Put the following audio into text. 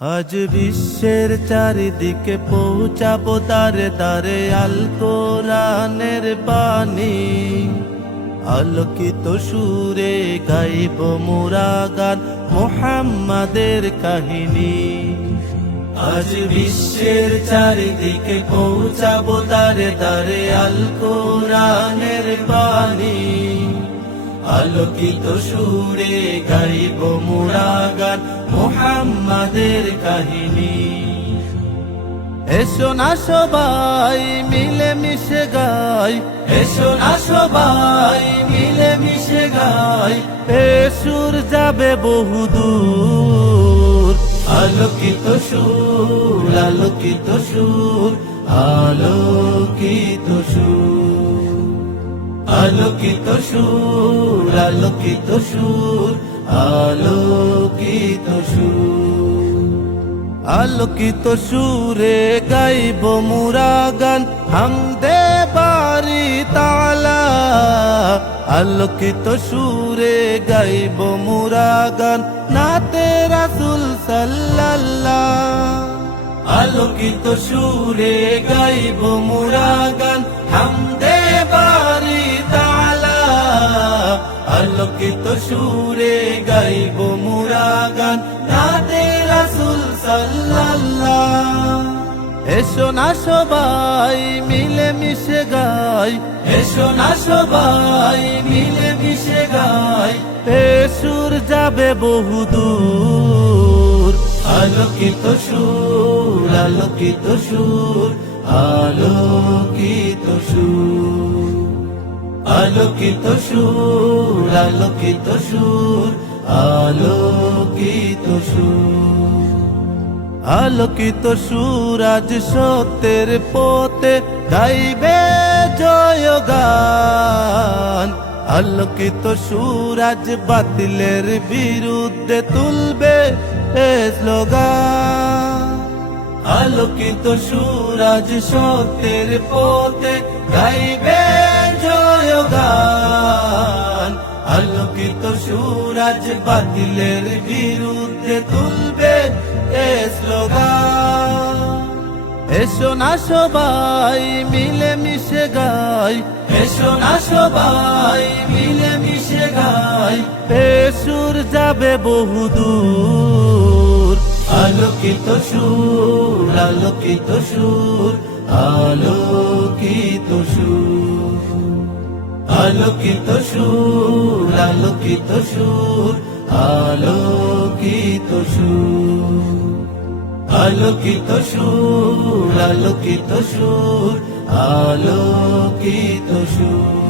আজ বিশ্বের চারিদিকে পৌঁছাবো দারে দারে আল কোরআনের বাণী। আলোকিত সুরে গাইব মোরা গান মুহাম্মাদের কাহিনী। আজ বিশ্বের চারিদিকে পৌঁছাবো দারে দারে আল কোরআনের বাণী। আলোকিত সুরে গাইব মোরা গান মুহাম্মাদের কাহিনী। এসো না সবাই মিলে মিশে গাই, এসো না সবাই মিলে মিশে গাই, এ সুর যাবে বহুদূর। আলোকিত সুর, আলোকিত সুর, আলোকিত সুর, আলোকিত সুর, আলোকিত সুর, আলোকিত সুর। আলোকিত সুরে গাইব মোরা গান হামদে বারি তাআলা। আলোকিত সুরে গাইব মোরা গান নাতে রাসূল সাল্লাল্লাহ। আলোকিত সুরে গাইব মোরা গান হামদে বারি তাআলা। আলোকিত সুরে গাইব মোরা গান নাতে রাসূল সাল্লাল্লাহ। এসো না সবাই মিলে মিশে গাই, এসো না সবাই মিলে মিশে গাই, এ সুর যাবে বহুদূর। আলোকিত সুর, আলোকিত সুর, আলোকিত সুর, আলোকিত সুর, আলোকিত সুর, আলোকিত সুর। আলোকিত সুর আজ সত্যের পথে গাইবে জয়গান। আলোকিত সুর আজ বাতিলের বিরুদ্ধে তুলবে এ স্লোগান। আলোকিত সুর আজ সত্যের পথে গাইবে জয়গান। আলোকিত সুর আজ বাতিলের বিরুদ্ধে তুলবে এ স্লোগান। এসো না সবাই মিলে মিশে গাই, এসো না সবাই মিলে মিশে গাই, এ সুর যাবে বহুদূর। আলোকিত সুর, আলোকিত সুর, আলোকিত সুর, আলোকিত সুর, আলোকিত সুর, আলোকিত সুর, আলোকিত সুর, আলোকিত সুর, আলোকিত সুর।